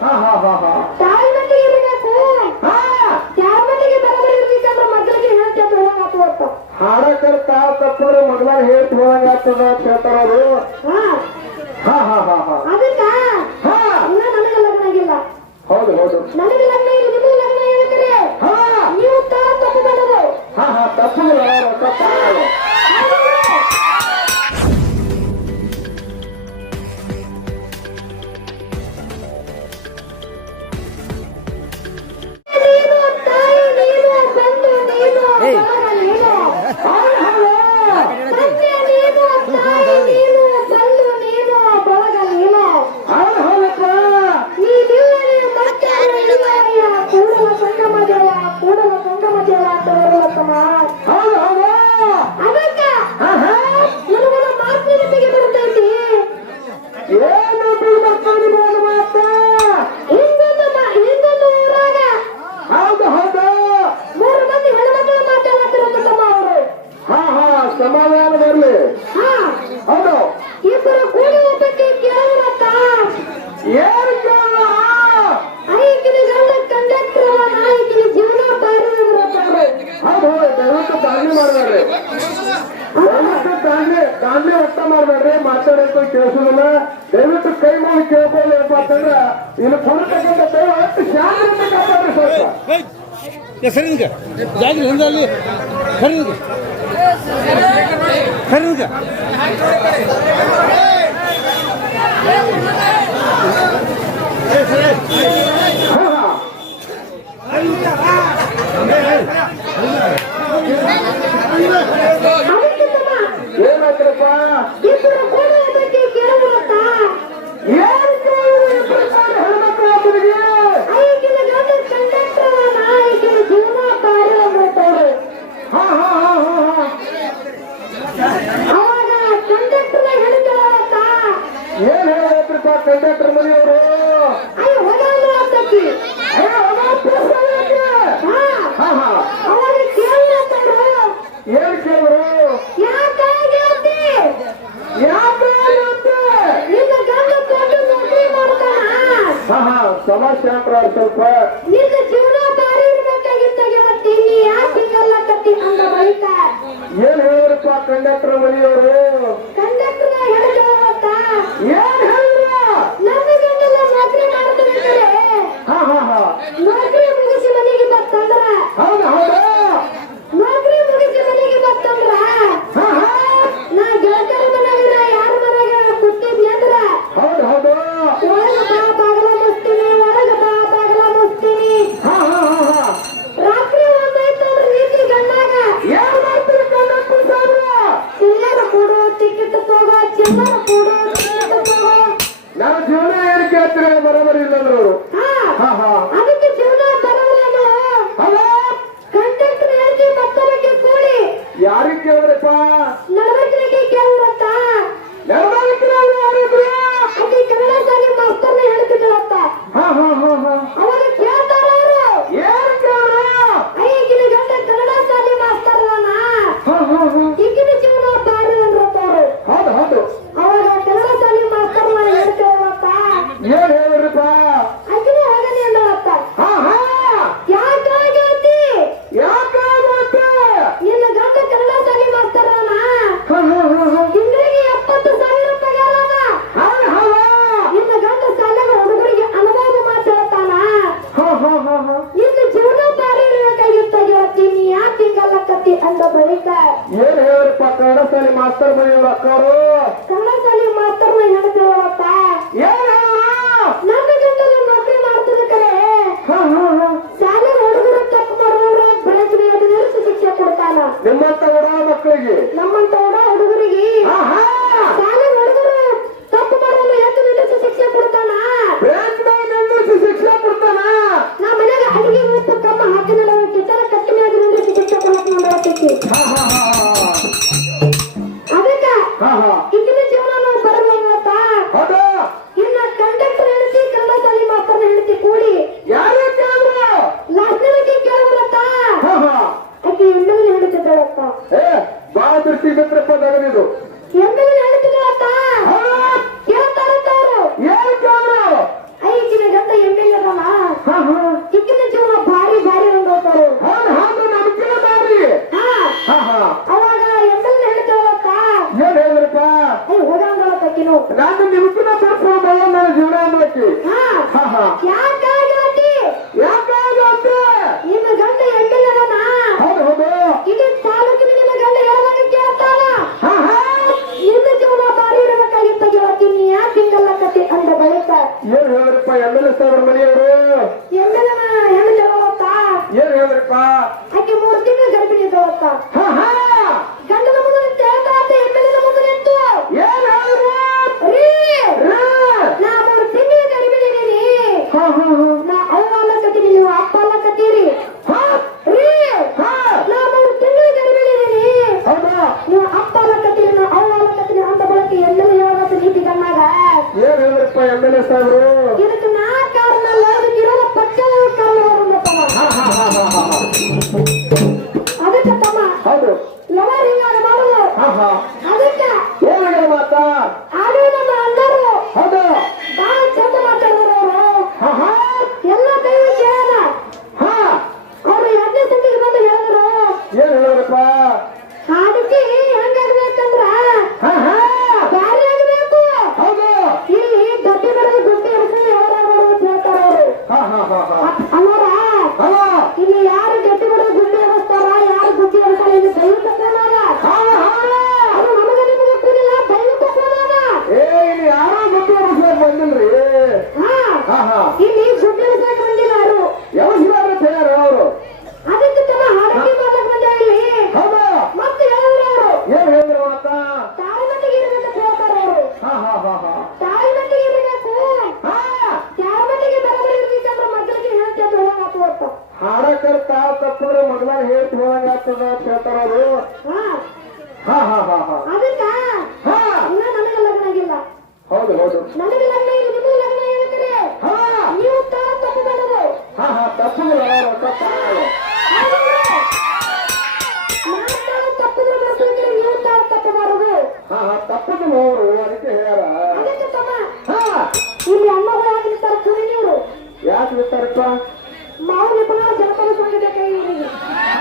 ಹಾ ಹಾ ಹಾ ಹಾ. ತಾಳ್ಮೆಗೆ ಇರಬೇಕು ತಾಳ್ಮೆಗೆ ಬರಬರಿ ಇರ್ಬೇಕಂದ್ರೆ ಮಕ್ಕಳಿಗೆ ಹೇಳ್ತಾ ಹೋಗಂಗಾತ ಹೊತ್ತು ಹಾಡಕರ್ ತಾವ್ ತಪ್ಪಿದ್ರೆ ಮಗಳ ಹೇಳ್ತಿ ಹೋಗಂಗಾಗ್ತದ ಅಂತ ಹೇಳ್ತಾರ ಅವರು. ಹಾ. ಹಾ ಹಾ ಹಾ ಹಾ. ಇನ್ನ ಆಗಿಲ್ಲ. ಹೌದು ಹೌದು. ಮಾಡ್ಬೇಡ್ರಿ ಮಾತಾಡೋದು ಕೇಳಿಸೋದಿಲ್ಲ ದಯವಿಟ್ಟು ಕೈ ಮಾಡಿ ಕೇಳ್ಕೊಳ್ಳಿ ಅಂತಂದ್ರೆ ಇಲ್ಲಿ ಕೊಡ್ತಕ್ಕಂಥ ದೈವ ಅಷ್ಟು ಶಾಂತಿ ಕಾಪಾಡ್ರಿ ಸ್ವಲ್ಪ ಸರಿ ಜಾಗಿ ಹಿಂದಲ್ಲಿ ಏನ್ ಹೇಳಪ್ಪ ಕಂಡಕ್ಟರ್ ಮನೆಯವರು? ಏನ್ ಕೇಳಿದ್ರು ಸಮಸ್ಯೆ ಸ್ವಲ್ಪ ಏನ್ ಹೇಳಿದ್ರಪ್ಪ ಕಂಡಕ್ಟರ್ ಮನೆಯವರು? ಏನ್ ಹೇಳಿರಪ್ಪ ಕನ್ನಡ ಶಾಲೆ ಮಾಸ್ತರ್ ಬನ್ನಿ ಅಕ್ಕವರು ಕನ್ನಡ ಶಾಲೆ ಮಾಸ್ತರ್ ನಾನು ಹೇಳ್ತೇವಪ್ಪ ಏನ್ ಹೇಳ ನನ್ನ ಗಂಟಲು ನೌಕರಿ ಮಾಡ್ತಿರ್ತಾರೆ ಹಾ ಹಾ. ಈಗಿನ ತೋರಿಸೋ ನನ್ನ ಜೀವನ ಅಂದ್ಲಕ್ಕಿ ಯಾಕಾಗತ್ತೆ ಯಾಕಾಗತ್ತೆ ನಿಮ್ಮ ಗಂಡ ಎಲ್ಲಿಲ್ಲವನ ಹೌದು ಹೌದು. ಇಡೀ ತಾಲೂಕಿನ ನಿಮ್ಮ ಗಂಡ ಹೇಳದಾಗ ನಿಮ್ಮ ನೀ ಯಾಕೆ apoyando el ಮಾಡೋದು ಹಾ. ಹಾ ಹಾ ಹಾ ಹಾ. ಇನ್ನ ನನಗೆ ಲಗ್ನ ಹೌದು ಹೌದು. ನನಗೆ ಲಗ್ನ ಹಾ. ನೀವು ತಪ್ಪು ಹಾ ಹಾ ತಪ್ಪು